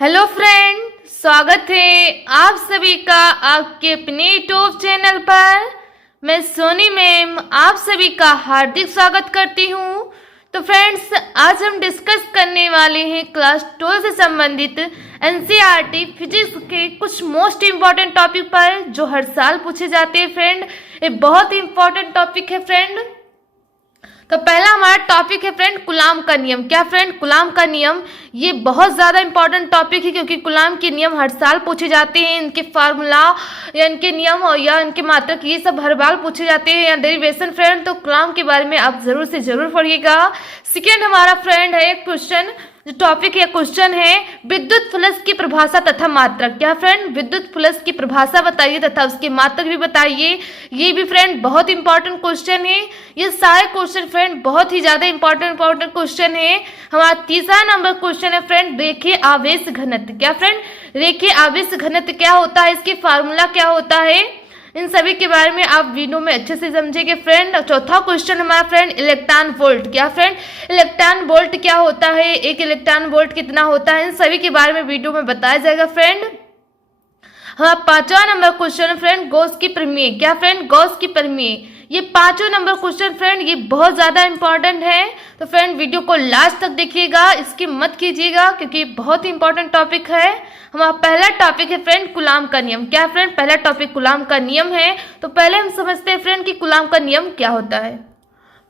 Hello friend, स्वागत है आप सभी का आपके अपने यूट्यूब चैनल पर। मैं सोनी मैम आप सभी का हार्दिक स्वागत करती हूँ। तो फ्रेंड्स, आज हम डिस्कस करने वाले हैं क्लास 12 से संबंधित एनसीईआरटी फिजिक्स के कुछ मोस्ट इम्पॉर्टेंट टॉपिक पर जो हर साल पूछे जाते हैं। फ्रेंड, ये बहुत ही इम्पॉर्टेंट टॉपिक है फ्रेंड। तो पहला हमारा टॉपिक है फ्रेंड कूलाम का नियम। क्या फ्रेंड? कूलाम का नियम ये बहुत ज़्यादा इंपॉर्टेंट टॉपिक है क्योंकि कूलाम के नियम हर साल पूछे जाते हैं। इनके फार्मूला या इनके नियम या इनके मात्रक ये सब हर बार पूछे जाते हैं या डेरिवेशन फ्रेंड। तो कूलाम के बारे में आप ज़रूर से ज़रूर पढ़िएगा। सेकेंड हमारा फ्रेंड है क्वेश्चन, जो टॉपिक या क्वेश्चन है विद्युत फ्लक्स की परिभाषा तथा मात्रक। क्या फ्रेंड? विद्युत फ्लक्स की परिभाषा बताइए तथा उसके मात्रक भी बताइए। ये भी फ्रेंड बहुत इंपॉर्टेंट क्वेश्चन है। ये सारे क्वेश्चन फ्रेंड बहुत ही ज्यादा इंपॉर्टेंट क्वेश्चन है। हमारा तीसरा नंबर क्वेश्चन है फ्रेंड रेखीय आवेश घनत्व। क्या फ्रेंड? रेखीय आवेश घनत्व क्या होता है, इसकी फार्मूला क्या होता है, इन सभी के बारे में आप वीडियो में अच्छे से समझेंगे फ्रेंड। चौथा क्वेश्चन हमारा फ्रेंड इलेक्ट्रॉन वोल्ट। क्या फ्रेंड? इलेक्ट्रॉन वोल्ट क्या होता है, एक इलेक्ट्रॉन वोल्ट कितना होता है, इन सभी के बारे में वीडियो में बताया जाएगा फ्रेंड। हमारा पांचवा नंबर क्वेश्चन है फ्रेंड गॉस की प्रमेय। क्या फ्रेंड? गॉस की प्रमेय। ये पांचवा नंबर क्वेश्चन फ्रेंड ये बहुत ज्यादा इंपॉर्टेंट है। तो फ्रेंड वीडियो को लास्ट तक देखिएगा, इसकी मत कीजिएगा क्योंकि ये बहुत ही इंपॉर्टेंट टॉपिक है। हमारा पहला टॉपिक है फ्रेंड कूलाम का नियम। क्या फ्रेंड? पहला टॉपिक कूलाम का नियम है। तो पहले हम समझते हैं फ्रेंड कि कूलाम का नियम क्या होता है।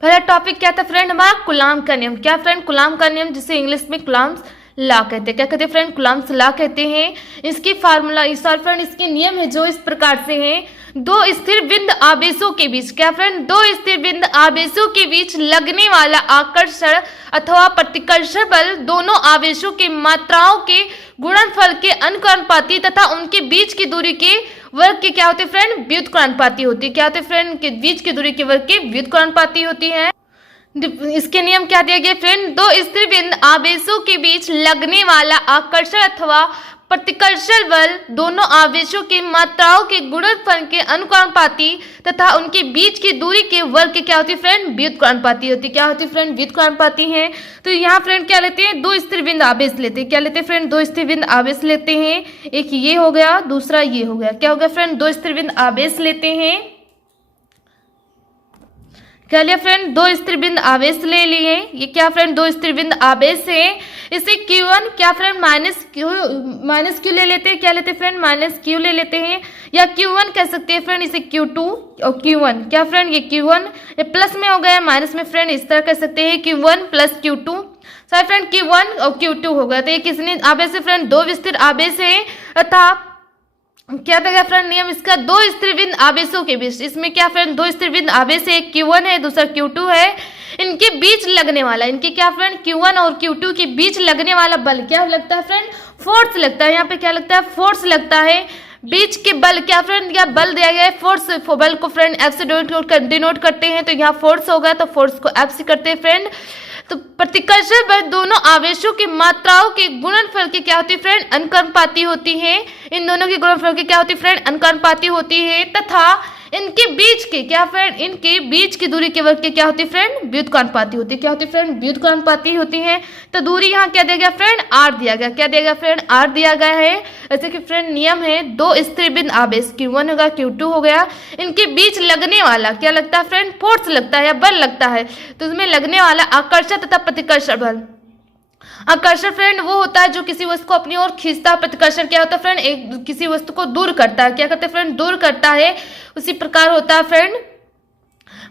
पहला टॉपिक क्या था फ्रेंड हमारा? कूलाम का नियम। क्या फ्रेंड? कूलाम का नियम जिसे इंग्लिश में कूलाम्स लॉ कहते हैं। क्या कहते हैं फ्रेंड? कूलाम्स लॉ कहते हैं। इसकी फार्मूला फ्रेंड इसके नियम है जो इस प्रकार से हैं। दो स्थिर बिंदु आवेशों के बीच। क्या फ्रेंड? दो स्थिर बिंदु आवेशों के बीच लगने वाला आकर्षण अथवा प्रतिकर्षण बल दोनों आवेशों की मात्राओं के गुणनफल के अनुपाती तथा उनके बीच की दूरी के वर्ग के क्या होते फ्रेंड? व्युत्क्रमानुपाती होती है। क्या होते फ्रेंड? के बीच की दूरी के वर्ग के व्युत्क्रमानुपाती होती है। इसके नियम क्या दिया गया फ्रेंड? दो स्थिर बिंदु आवेशों के बीच लगने वाला आकर्षण अथवा प्रतिकर्षण बल दोनों आवेशों की मात्राओं के गुणनफल के अनुपाती तथा उनके बीच की दूरी के वर्ग के क्या होती फ्रेंड? व्युत्क्रमानुपाती होती। क्या होती फ्रेंड? व्युत्क्रमानुपाती है। तो यहाँ फ्रेंड क्या लेते हैं? दो स्थिर बिंदु आवेश लेते हैं। क्या लेते हैं फ्रेंड? दो स्थिर बिंदु आवेश लेते हैं। एक ये हो गया, दूसरा ये हो गया। क्या हो गया फ्रेंड? दो स्थिर बिंदु आवेश लेते हैं। क्या लिया फ्रेंड? दो स्थिर बिंदु आवेश ले लिए। ये क्या फ्रेंड? दो स्थिर बिंदु आवेश है। इसे Q1 क्या फ्रेंड? माइनस क्यू ले लेते हैं। क्या लेते हैं फ्रेंड? माइनस क्यू ले लेते हैं या Q1 कह सकते हैं फ्रेंड। इसे Q2 और Q1। क्या फ्रेंड? ये Q1 ये प्लस में हो गया, माइनस में फ्रेंड इस तरह कह सकते हैं Q1 plus Q2। Sorry friend Q1 और Q2 हो गया। तो ये किसने आवेश है फ्रेंड? दो स्थिर आवेश है अथा क्या था फ्रेंड नियम इसका? दो स्थिर बिंदु आवेशों के बीच। इसमें क्या फ्रेंड? दो स्थिर बिंदु आवेश है, एक Q1 है दूसरा Q2 है। इनके बीच लगने वाला, इनके क्या फ्रेंड? Q1 और Q2 के बीच लगने वाला बल क्या लगता है फ्रेंड? फोर्स लगता है। यहाँ पे क्या लगता है? फोर्स लगता है। बीच के बल क्या फ्रेंड? क्या बल दिया गया है? फोर्स। बल को फ्रेंड F से डिनोट करते हैं। तो यहाँ फोर्स होगा तो फोर्स को F से करते हैं फ्रेंड। तो प्रतिकर्षण बल दोनों आवेशों की मात्राओं के गुणनफल की क्या होती है फ्रेंड? अनुपाती होती है। इन दोनों की गुणनफल की क्या होती है फ्रेंड? अनुपाती होती है तथा इनके बीच के क्या फ्रेंड? इनके बीच की दूरी के वर्ग के क्या होती है फ्रेंड? व्युत्क्रमानुपाती होती है। क्या होती है फ्रेंड? व्युत्क्रमानुपाती होती है। तो दूरी यहाँ क्या दिया गया फ्रेंड? R दिया गया। क्या दिया गया फ्रेंड? R दिया गया है। जैसे कि फ्रेंड नियम है दो स्थिर बिंदु आवेश Q1 होगा Q2 हो गया। इनके बीच लगने वाला क्या लगता है फ्रेंड? फोर्स लगता है या बल लगता है। तो इसमें लगने वाला आकर्षण तथा प्रतिकर्षण बल। आकर्षण फ्रेंड वो होता है जो किसी वस्तु को अपनी ओर खींचता है। प्रतिकर्षण क्या होता है फ्रेंड? एक किसी वस्तु को दूर करता है। क्या करते हैं फ्रेंड? दूर करता है। उसी प्रकार होता है फ्रेंड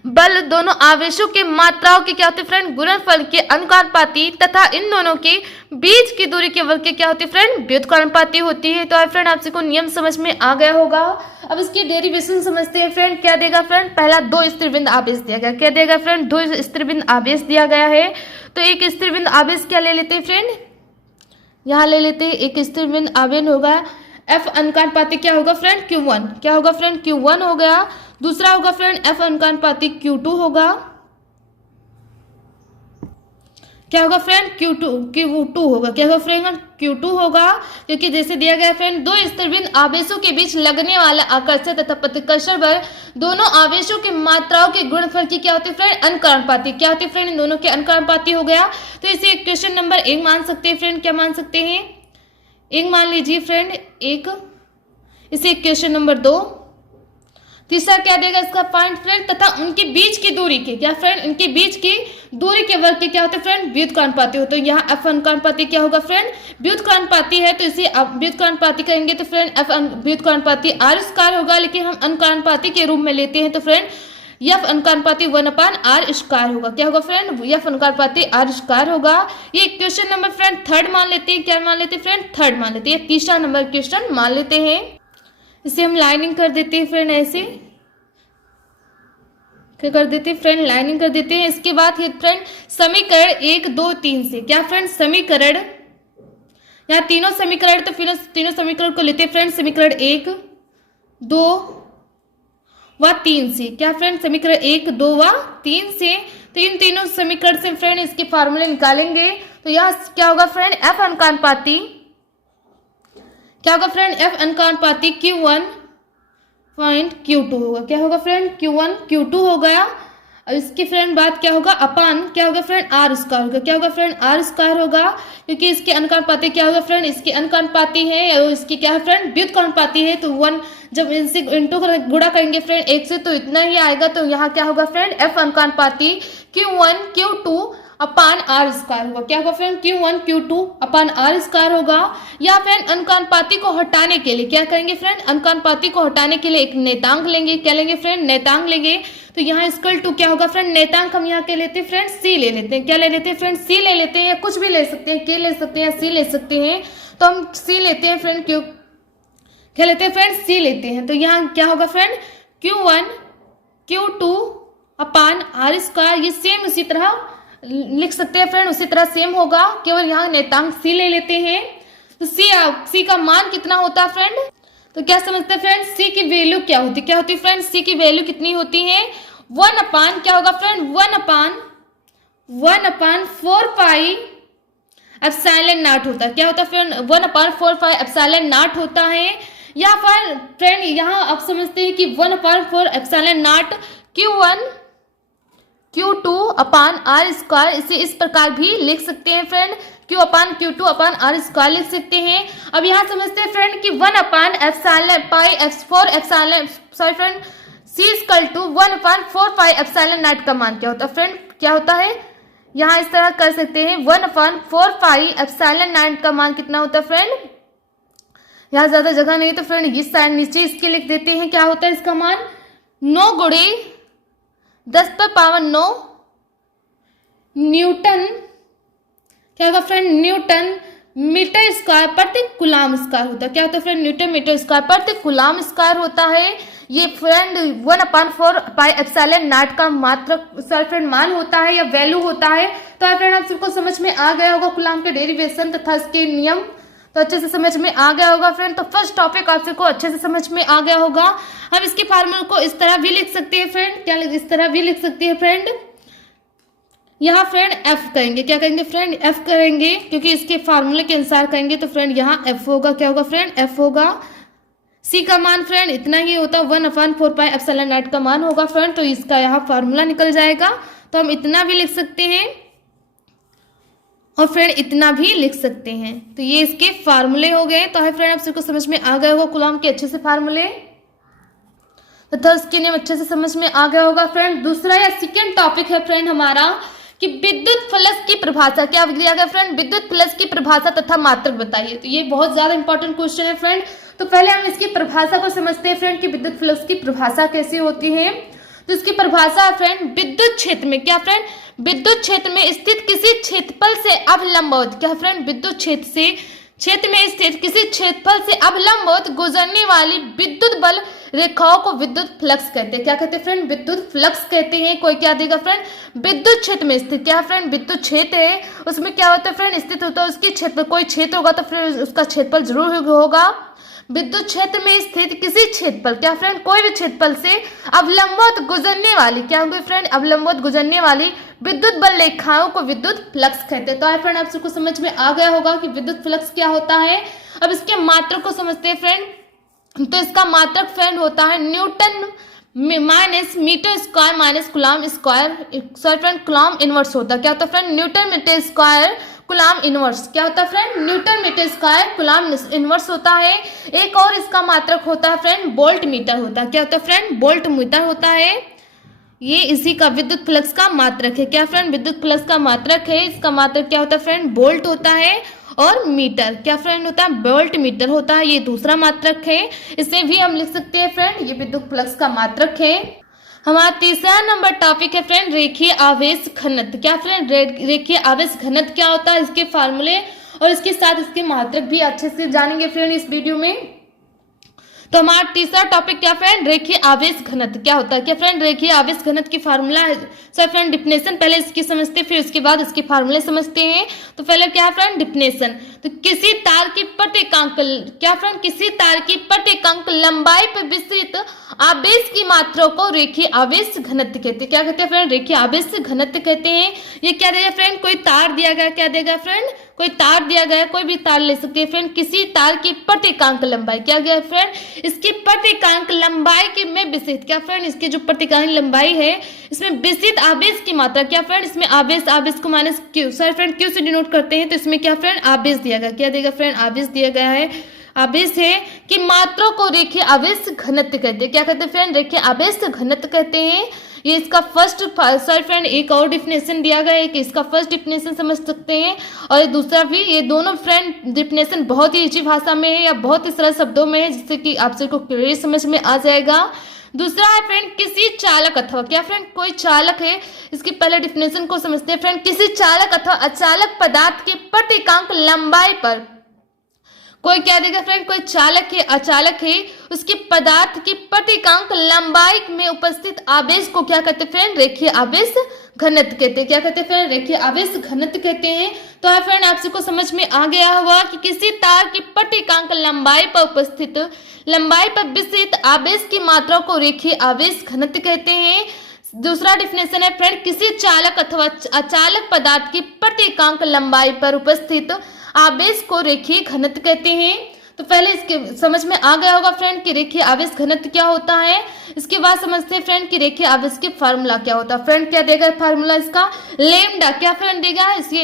बल दोनों आवेशों के मात्राओं के क्या होते हैं फ्रेंड? गुणनफल के अनुपाती तथा इन दोनों के बीच की दूरी के वर्ग के क्या होती है फ्रेंड? व्युत्क्रमानुपाती होती है। तो फ्रेंड आपसे को नियम समझ में आ गया होगा। अब इसकी डेरिवेशन समझते हैं फ्रेंड। क्या देगा फ्रेंड? पहला दो स्थिर बिंदु आवेश दिया गया। क्या देगा फ्रेंड? दो स्थिर बिंदु आवेश दिया गया है। तो एक स्थिर बिंदु आवेश क्या ले लेते हैं फ्रेंड? यहाँ ले लेते हैं एक स्थिर बिंदु आवेश होगा F अनुपाती क्या होगा फ्रेंड? Q1। क्या होगा फ्रेंड? Q1 हो गया। दूसरा होगा फ्रेंड F अनुपाती Q2 होगा। क्या होगा फ्रेंड? Q2 होगा। क्या होगा फ्रेंड? Q2 होगा क्योंकि जैसे दिया गया फ्रेंड दो स्थिर बिंदु आवेशों के बीच लगने वाला आकर्षण तथा प्रतिकर्षण बल दोनों आवेशों की मात्राओं के गुणनफल की क्या होती है फ्रेंड? अनुपाती। क्या होती है फ्रेंड? इन दोनों के अनुपाती हो गया। तो इसे क्वेश्चन नंबर 1 मान सकते हैं फ्रेंड। क्या मान सकते हैं? एक मान लीजिए फ्रेंड एक, इसे क्वेश्चन नंबर 2। तीसरा क्या देगा इसका पॉइंट फ्रेंड, तथा उनके बीच की दूरी के क्या फ्रेंड, इनके बीच की दूरी के वर्ग के क्या होते हैं फ्रेंड, व्युत्क्रमानुपाती होते हैं। यहाँ एफ अनुपाती क्या होगा फ्रेंड, व्युत्क्रमानुपाती है तो इसे आप व्युत्क्रमानुपाती करेंगे तो फ्रेंड एफ व्युत्क्रमानुपाती आर स्क्वायर होगा, लेकिन हम अनुपाती के रूप में लेते हैं तो फ्रेंड यफ अनुपाती 1/r स्क्वायर होगा। क्या होगा फ्रेंड, यफ अनुपाती r स्क्वायर होगा। ये क्वेश्चन नंबर फ्रेंड 3rd मान लेते हैं, क्या मान लेते हैं फ्रेंड, 3rd मान लेते हैं, तीसरा नंबर क्वेश्चन मान लेते हैं। इसे हम लाइनिंग कर देते हैं फ्रेंड, ऐसे क्या कर देते हैं फ्रेंड, लाइनिंग कर देते हैं। इसके बाद फ्रेंड समीकरण 1 2 3 से क्या फ्रेंड, समीकरण यहाँ तीनों समीकरण, तो फिर तीनों समीकरण को लेते हैं फ्रेंड, समीकरण 1 2 व 3 से क्या फ्रेंड, समीकरण 1 2 व 3 से, तो इन तीनों समीकरण से फ्रेंड इसके फार्मूले निकालेंगे। तो यहाँ क्या होगा फ्रेंड, एफ अनुपाती क्या होगा फ्रेंड, एफ अनुपाती Q1 पॉइंट Q2 होगा। क्या होगा फ्रेंड, Q1 Q2 होगा। अब इसकी फ्रेंड बात क्या होगा, अपान क्या होगा फ्रेंड, आर स्क्वायर होगा। क्या होगा फ्रेंड, आर स्क्वायर होगा, क्योंकि इसके अनुपाती क्या होगा फ्रेंड, इसके अनुपाती है और इसकी क्या है फ्रेंड, व्युत्क्रमानुपाती है। तो 1 जब इनसे इंटू गुणा करेंगे फ्रेंड 1 से तो इतना ही आएगा। तो यहाँ क्या होगा फ्रेंड, एफ अनुपाती Q1 Q2 upon are square होगा। क्या होगा friend, Q1 Q2 upon are square होगा। या फ्रेंड अनुपाती को हटाने के लिए क्या करेंगे फ्रेंड, अनुपाती को हटाने के लिए एक नेतांक लेंगे। क्या लेंगे फ्रेंड, नेतांक लेंगे। तो यहाँ इक्वल टू क्या होगा फ्रेंड, नेतांक हम यहाँ क्या लेते हैं फ्रेंड, सी ले लेते हैं। क्या ले लेते हैं फ्रेंड, सी ले लेते हैं, या कुछ भी ले सकते हैं, के ले सकते हैं, सी ले सकते हैं। तो हम सी लेते हैं फ्रेंड, क्यों क्या लेते हैं फ्रेंड, सी लेते हैं। तो यहाँ क्या होगा friend, Q1 Q2 upon are square, ये सेम उसी तरह लिख सकते हैं फ्रेंड, उसी तरह सेम होगा, केवल यहाँ नेतांक सी ले लेते हैं। तो सी का मान कितना होता है फ्रेंड, तो क्या समझते हैं फ्रेंड, सी की वैल्यू क्या होती है, क्या होती है फ्रेंड, सी की वैल्यू कितनी होती है, 1 अपान क्या होगा friend, 1 upon 4 pi epsilon not होता है। क्या होता है friend, 1 upon 4 pi epsilon not होता है। या फिर फ्रेंड यहाँ आप समझते हैं कि 1 upon 4 epsilon not Q1 Q2 upon are square, इसे इस प्रकार भी लिख सकते हैं friend, Q upon Q2 upon are square लिख सकते हैं। अब यहाँ समझते हैं फ्रेंड कि 1 upon epsilon pi F4 epsilon sorry friend C equal to 1 upon 4 pi epsilon not का मान क्या होता है फ्रेंड, क्या होता है, यहाँ इस तरह कर सकते हैं 1 अपान 4 पाई एप्सिलॉन नॉट का मान कितना होता है फ्रेंड, यहाँ ज्यादा जगह नहीं तो फ्रेंड इस साइड नीचे इसके लिख देते हैं। क्या होता है इसका मान 9 गुणे 10⁻9 न्यूटन, क्या होगा फ्रेंड, न्यूटन मीटर स्क्वायर प्रति कूलम स्क्वायर होता है। क्या होता है फ्रेंड, न्यूटन मीटर स्क्वायर प्रति कूलम स्क्वायर होता है। ये friend 1 upon 4 pi epsilon not का मात्रक फ्रेंड मान होता है या वैल्यू होता है। तो फ्रेंड आप सबको समझ में आ गया होगा कूलम के डेरिवेशन तथा इसके नियम, तो अच्छे से समझ में आ गया होगा फ्रेंड। तो फर्स्ट टॉपिक आप सबको अच्छे से समझ में आ गया होगा। हम इसके फार्मूले को इस तरह भी लिख सकते हैं फ्रेंड, क्या इस तरह भी लिख सकते हैं फ्रेंड, यहाँ फ्रेंड एफ करेंगे, क्या करेंगे फ्रेंड, एफ करेंगे, क्योंकि इसके फार्मूले के अनुसार करेंगे तो फ्रेंड यहाँ एफ होगा। क्या होगा फ्रेंड, एफ होगा। सी का मान फ्रेंड इतना ही होता है, 1 अपान 4 पाई एप्सिलॉन नॉट का मान होगा फ्रेंड, तो इसका यहाँ फार्मूला निकल जाएगा। तो हम इतना भी लिख सकते हैं और फ्रेंड इतना भी लिख सकते हैं। तो ये इसके फार्मूले हो गए। तो है फ्रेंड आप सबको समझ में आ गया होगा कूलम के अच्छे से फार्मूले तथा उसके नियम अच्छे से समझ में आ गया होगा फ्रेंड। दूसरा या सेकेंड टॉपिक है फ्रेंड हमारा कि विद्युत फ्लक्स की परिभाषा, क्या दिया गया फ्रेंड, विद्युत फ्लक्स की परिभाषा तथा मात्रक बताइए। तो ये बहुत ज्यादा इंपॉर्टेंट क्वेश्चन है फ्रेंड। तो पहले हम इसकी परिभाषा को समझते हैं फ्रेंड कि विद्युत फ्लक्स की परिभाषा कैसी होती है। तो इसकी परिभाषा है फ्रेंड, विद्युत क्षेत्र में, क्या फ्रेंड, विद्युत क्षेत्र में स्थित किसी क्षेत्रफल से अवलंबित, क्या फ्रेंड, विद्युत क्षेत्र में स्थित किसी क्षेत्रफल से अवलंबित गुजरने वाली विद्युत बल रेखाओं को विद्युत फ्लक्स कहते हैं। क्या कहते हैं फ्रेंड, विद्युत फ्लक्स कहते हैं। कोई क्या देगा फ्रेंड, विद्युत क्षेत्र में स्थित, क्या फ्रेंड, विद्युत क्षेत्र है, उसमें क्या होता है फ्रेंड, स्थित होता है, उसकी क्षेत्र कोई क्षेत्र होगा तो फिर उसका क्षेत्रफल जरूर होगा। विद्युत क्षेत्र में स्थित किसी क्षेत्रफल, क्या फ्रेंड, कोई भी क्षेत्रफल से अवलंबित गुजरने वाली, क्या होगी फ्रेंड, अवलंबित गुजरने वाली विद्युत बल रेखाओं को विद्युत फ्लक्स कहते हैं। तो फ्रेंड आप सबको समझ में आ गया होगा कि विद्युत फ्लक्स क्या होता है। अब इसके मात्रक को समझते हैं फ्रेंड। तो इसका मात्रक फ्रेंड होता है newton minus metre square minus coulomb square, sorry friend coulomb inverse होता है। क्या होता है friend, newton metre square coulomb inverse. क्या होता है friend? Newton metre square coulomb inverse होता है। एक और इसका मात्रक होता है फ्रेंड वोल्ट मीटर होता है। क्या होता है फ्रेंड? वोल्ट मीटर होता है। ये इसी का विद्युत फ्लक्स का मात्रक है। क्या फ्रेंड? विद्युत फ्लक्स का मात्रक है। इसका मात्रक क्या होता है फ्रेंड? वोल्ट होता है। और मीटर क्या फ्रेंड होता है? वोल्ट मीटर होता है। ये दूसरा मात्रक है। इसे भी हम लिख सकते हैं फ्रेंड, ये विद्युत फ्लक्स का मात्रक है। हमारा तीसरा नंबर टॉपिक है फ्रेंड रेखीय आवेश घनत्व। क्या फ्रेंड? रेखीय आवेश घनत्व क्या होता है, इसके फार्मूले और इसके साथ इसके मात्रक भी अच्छे से जानेंगे फ्रेंड इस वीडियो में। तो हमारा तीसरा टॉपिक क्या फ्रेंड? रेखीय आवेश घनत्व क्या होता है। क्या फ्रेंड? रेखीय आवेश घनत्व की फार्मूला है सर फ्रेंड डिफिनेशन पहले इसकी समझते हैं, फिर उसके बाद इसके फार्मूले समझते हैं। तो पहले क्या है फ्रेंड? डिफिनेशन। तो किसी तार की प्रत्येकांक, क्या फ्रेंड? किसी तार की प्रत्येकांक लंबाई पर विस्तृत आवेश की मात्रा को रेखीय आवेश घनत्व कहते हैं। क्या कहते हैं फ्रेंड? रेखीय आवेश घनत्व कहते हैं। ये क्या देगा फ्रेंड? कोई तार दिया गया, क्या देगा फ्रेंड? कोई तार दिया गया, कोई भी तार ले सकते हैं फ्रेंड। किसी तार की प्रत्येकांक लंबाई, क्या गया फ्रेंड? इसकी प्रत्येकांक लंबाई के में विस्तृत, क्या फ्रेंड? इसकी जो प्रत्येकांक लंबाई है इसमें विस्तृत आवेश की मात्रा, क्या फ्रेंड? इसमें आवेश, आवेश को minus Q, sir friend Q से डिनोट करते हैं। तो इसमें क्या फ्रेंड? आवेश दिया गया। क्या देगा फ्रेंड? आवेश दिया गया है। आवेश है कि मात्रा को रेखीय आवेश घनत्व कहते हैं। क्या कहते हैं फ्रेंड? रेखीय आवेश घनत्व कहते हैं। ये इसका फर्स्ट, सर फ्रेंड एक और डिफिनेशन दिया गया है कि इसका फर्स्ट डिफिनेशन समझ सकते हैं और ये दूसरा भी। ये दोनों फ्रेंड डिफिनेशन बहुत ही ईजी भाषा में है या बहुत ही सरल शब्दों में है, जिससे कि आप सबको क्लियर समझ में आ जाएगा। दूसरा है फ्रेंड किसी चालक अथवा, क्या फ्रेंड? कोई चालक है, इसकी पहले डिफिनेशन को समझते हैं फ्रेंड। किसी चालक अथवा अचालक पदार्थ की प्रत्येकांक लंबाई पर कोई, क्या देगा फ्रेंड? कोई चालक है, अचालक है, उसकी पदार्थ की प्रत्येकांक लंबाई में उपस्थित आवेश को क्या कहते हैं फ्रेंड? रेखीय आवेश घनत्व कहते हैं। क्या कहते हैं फ्रेंड? रेखीय आवेश घनत्व कहते हैं। तो फ्रेंड आप सबको समझ में आ गया होगा कि किसी तार की प्रत्येकांक लंबाई पर उपस्थित, लंबाई पर विस्तृत आवेश की मात्रा को रेखीय आवेश घनत्व कहते हैं। दूसरा डिफिनेशन है फ्रेंड किसी चालक अथवा अचालक पदार्थ की प्रत्येकांक लंबाई पर उपस्थित आवेश को रेखीय घनत्व कहते हैं। तो पहले इसके समझ में आ गया होगा फ्रेंड कि रेखीय आवेश घनत्व क्या होता है। इसके बाद समझते हैं फ्रेंड कि रेखीय आवेश के फार्मूला क्या होता है। फ्रेंड क्या देगा फार्मूला इसका? लैम्डा। क्या फ्रेंड देगा? इसे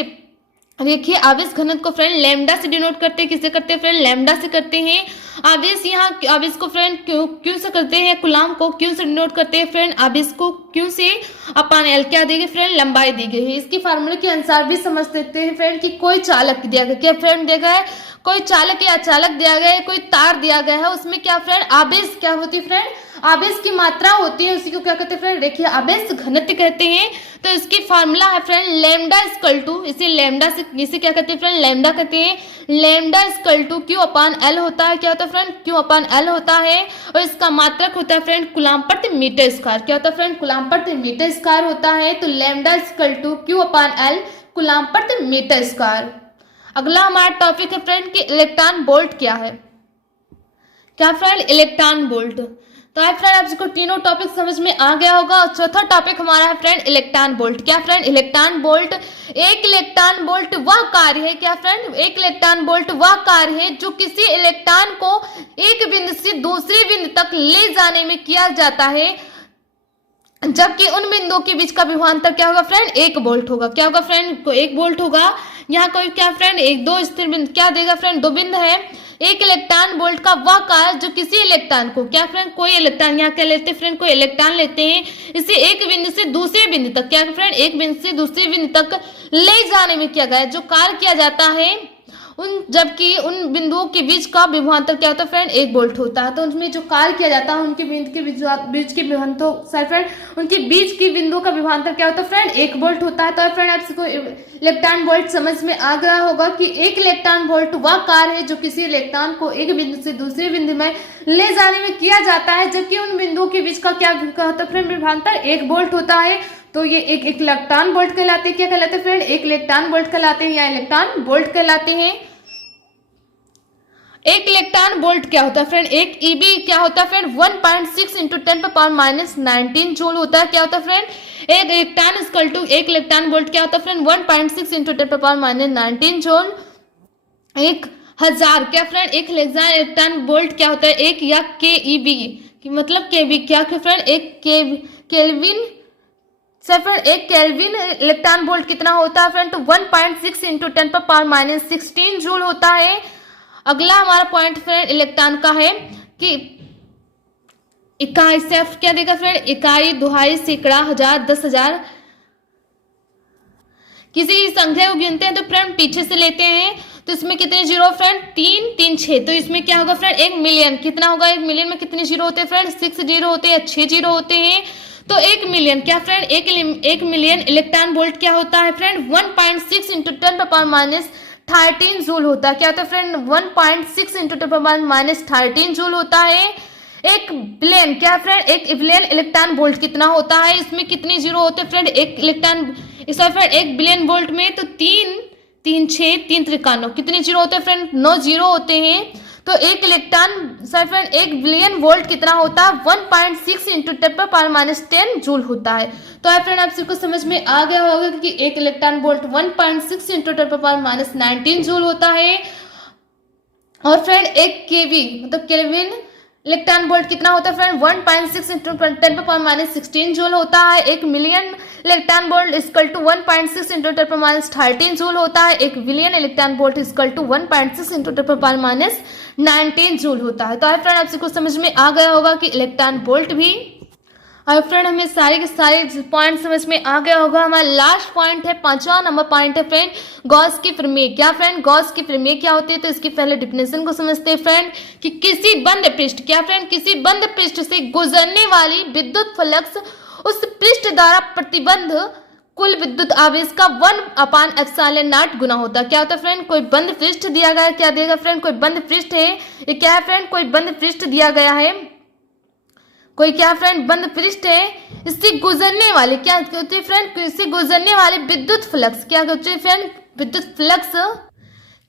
रेखीय आवेश घनत्व को फ्रेंड लैम्डा से डिनोट करते हैं। किससे करते हैं फ्रेंड? लैम्डा से करते हैं। आवेश, यहाँ आवेश को फ्रेंड क्यू से करते हैं। कूलाम को क्यू से डिनोट करते हैं फ्रेंड। आवेश को क्यू से अपान एल क्या दी गई फ्रेंड? लंबाई दी गई है। इसके फार्मूले के अनुसार भी समझ सकते हैं फ्रेंड कि कोई चालक दिया गया, क्या फ्रेंड दिया गया है? कोई चालक या अचालक दिया गया है, कोई तार दिया गया है, उसमें क्या फ्रेंड? आवेश क्या होती है फ्रेंड? आवेश की मात्रा होती है, उसी को क्या कहते हैं फ्रेंड? रेखीय आवेश घनत्व कहते हैं। तो इसकी फार्मूला है फ्रेंड लैम्डा इक्वल टू, इसे लैम्डा से, इसे क्या कहते हैं फ्रेंड? लैम्डा कहते हैं। Lambda equal to Q upon L होता है। क्या होता है फ्रेंड? क्यू अपान एल होता है। और इसका मात्रक होता है फ्रेंड कूलाम प्रति मीटर स्क्वायर। क्या होता है फ्रेंड? कूलाम प्रति मीटर स्क्वायर होता है। तो lambda equal to Q upon L coulomb प्रति मीटर स्क्वायर। अगला हमारा टॉपिक है फ्रेंड कि इलेक्ट्रॉन वोल्ट क्या है। क्या फ्रेंड? Electron volt. तो फ्रेंड आप सबको तीनों टॉपिक समझ में आ गया होगा। और चौथा टॉपिक हमारा है फ्रेंड इलेक्ट्रॉन वोल्ट। क्या फ्रेंड? Electron volt. एक इलेक्ट्रॉन वोल्ट वह कार्य है, क्या फ्रेंड? एक इलेक्ट्रॉन वोल्ट वह कार्य है जो किसी इलेक्ट्रॉन को एक बिंदु से दूसरे बिंदु तक ले जाने में किया जाता है, जबकि उन बिंदुओं के बीच का विभवांतर क्या होगा फ्रेंड? 1 वोल्ट होगा। क्या होगा फ्रेंड? 1 वोल्ट होगा। यहाँ कोई क्या फ्रेंड? एक दो स्थिर बिंदु क्या देगा फ्रेंड? 2 बिंदु है। एक इलेक्ट्रॉन वोल्ट का वह कार्य जो किसी इलेक्ट्रॉन को, क्या फ्रेंड? कोई इलेक्ट्रॉन, यहाँ क्या लेते हैं फ्रेंड? कोई इलेक्ट्रॉन लेते हैं, इसे एक बिंदु से दूसरे बिंदु तक, क्या फ्रेंड? एक बिंदु से दूसरे बिंदु तक ले जाने में किया गया जो कार्य किया जाता है, उन जबकि उन बिंदुओं के बीच का विभवांतर क्या होता है फ्रेंड? 1 वोल्ट होता है। तो उनमें जो कार्य किया जाता है उनके बिंदु के बीच के विभवांतर, सर फ्रेंड उनके बीच की बिंदुओं का विभवांतर क्या होता है फ्रेंड? 1 वोल्ट होता है। तो फ्रेंड आप सबको इलेक्ट्रॉन वोल्ट समझ में आ गया होगा कि एक इलेक्ट्रॉन वोल्ट वह कार्य है जो किसी इलेक्ट्रॉन को एक बिंदु से दूसरे बिंदु में ले जाने में किया जाता है, जबकि उन बिंदुओं के बीच का क्या होता है फ्रेंड? विभवांतर 1 वोल्ट होता है। तो ये एक इलेक्ट्रॉन वोल्ट कहलाते हैं। क्या कहलाते हैं फ्रेंड? एक इलेक्ट्रॉन वोल्ट कहलाते हैं या इलेक्ट्रॉन वोल्ट कहलाते हैं। एक इलेक्ट्रॉन वोल्ट क्या होता है फ्रेंड? एक ईबी क्या होता है फ्रेंड? 1.6 इंटू 10⁻⁻19 जूल होता है। क्या होता है फ्रेंड? एक इलेक्ट्रॉन इक्वल टू एक इलेक्ट्रॉन वोल्ट क्या होता है फ्रेंड? 1.6 into 10⁻⁻19 joule. 1000 क्या फ्रेंड? एक इलेक्ट्रॉन वोल्ट क्या होता है? एक या के ईबी मतलब केवी क्या फ्रेंड? एक केल्विन सर फ्रेंड एक केल्विन इलेक्ट्रॉन वोल्ट कितना होता है फ्रेंड, तो 1.6 इंटू 10⁻16 जूल होता है। अगला हमारा पॉइंट फ्रेंड इलेक्ट्रॉन का है कि इकाई से क्या देगा फ्रेंड, इकाई, दुहाई, सैकड़ा, हजार, 10,000। किसी संख्या को गिनते हैं तो फ्रेंड पीछे से लेते हैं, तो इसमें कितने जीरो फ्रेंड, 3 3 6, तो इसमें क्या होगा फ्रेंड 1 मिलियन। कितना होगा 1 मिलियन में कितने जीरो होते हैं फ्रेंड, 6 जीरो होते हैं, 6 जीरो होते हैं। तो 1 मिलियन क्या फ्रेंड, 1 मिलियन इलेक्ट्रॉन वोल्ट क्या होता है फ्रेंड, 1.6 इंटू 10⁻13 जूल होता है। क्या होता है फ्रेंड, 1.6 इंटू 10⁻13 जूल होता है। एक बिलियन क्या फ्रेंड, एक बिलियन इलेक्ट्रॉन वोल्ट कितना होता है, इसमें कितने जीरो होते हैं फ्रेंड, एक इलेक्ट्रॉन, इस फ्रेंड 1 बिलियन वोल्ट में तो 3 3 6 3 53, कितने जीरो होते हैं फ्रेंड, 9 जीरो होते हैं। तो एक electron sir friend 1 billion volt कितना होता है, 1.6 इंटू 10⁻10 जूल होता है। तो फ्रेंड आप सबको समझ में आ गया होगा कि एक इलेक्ट्रॉन वोल्ट 1.6 इंटू 10⁻19 जूल होता है। और फ्रेंड एक केवी मतलब केल्विन इलेक्ट्रॉन वोल्ट कितना होता है फ्रेंड, 1.6 इंटू 10⁻16 जूल होता है। 1 million electron volt equal to 1.6 into 10⁻13 joule होता है। 1 billion electron volt equal to 1.6 into 10⁻19 joule होता है। तो फ्रेंड आप सबको समझ में आ गया होगा कि इलेक्ट्रॉन वोल्ट भी। और फ्रेंड हमें सारे के सारे पॉइंट समझ में आ गया होगा। हमारा लास्ट पॉइंट है, 5वां नंबर पॉइंट है फ्रेंड, गॉस की प्रमेय। क्या फ्रेंड, गॉस की प्रमेय क्या होती है, तो इसकी पहले डिफिनेशन को समझते हैं फ्रेंड कि किसी बंद पृष्ठ, क्या फ्रेंड, किसी बंद पृष्ठ से गुजरने वाली विद्युत फ्लक्स उस पृष्ठ द्वारा प्रतिबंध कुल विद्युत आवेश का 1/ε0 गुना होता है। क्या होता है फ्रेंड, कोई बंद पृष्ठ दिया गया है, क्या देगा फ्रेंड, कोई बंद पृष्ठ है, ये क्या है फ्रेंड, कोई बंद पृष्ठ दिया गया है, कोई क्या फ्रेंड बंद पृष्ठ है, इससे गुजरने वाले क्या होते हैं फ्रेंड, इससे गुजरने वाले विद्युत फ्लक्स, क्या होते हैं फ्रेंड, विद्युत फ्लक्स,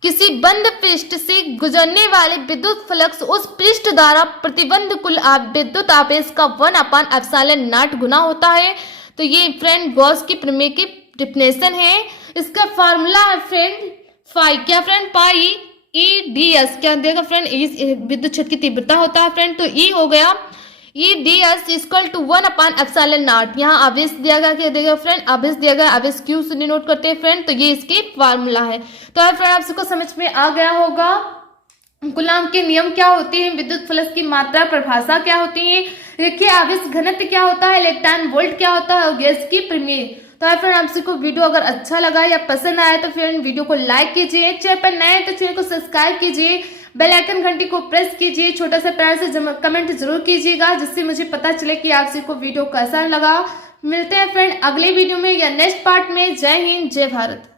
किसी बंद पृष्ठ से गुजरने वाले विद्युत फ्लक्स उस पृष्ठ द्वारा प्रतिबंध कुल विद्युत आवेश का 1/ε0 गुना होता है। तो ये फ्रेंड गॉस की प्रमेय की डिफिनेशन है। इसका फॉर्मूला है फ्रेंड फाई, क्या फ्रेंड, पाई ई डी एस, क्या देगा फ्रेंड, विद्युत क्षेत्र की तीव्रता होता है फ्रेंड, तो ई हो गया E D S equal to 1/ε0। यहाँ आवेश दिया गया, क्या देगा फ्रेंड, आवेश दिया गया, आवेश क्यू से डिनोट करते हैं फ्रेंड, तो ये इसकी फार्मूला है। तो फ्रेंड आप सबको समझ में आ गया होगा कूलॉम के नियम क्या होते हैं, विद्युत फ्लक्स की मात्रा परिभाषा क्या होती है, देखिए आवेश घनत्व क्या होता है, इलेक्ट्रॉन वोल्ट क्या होता है, और गैस की प्रमेय। तो फ्रेंड आप सबको वीडियो अगर अच्छा लगा या पसंद आया तो फ्रेंड वीडियो को लाइक कीजिए, चैनल पर नए हैं तो चैनल को सब्सक्राइब कीजिए, बेल आइकन घंटी को प्रेस कीजिए, छोटा सा प्यार से कमेंट जरूर कीजिएगा जिससे मुझे पता चले कि आप सबको वीडियो कैसा लगा। मिलते हैं फ्रेंड अगले वीडियो में या नेक्स्ट पार्ट में। जय हिंद, जय भारत।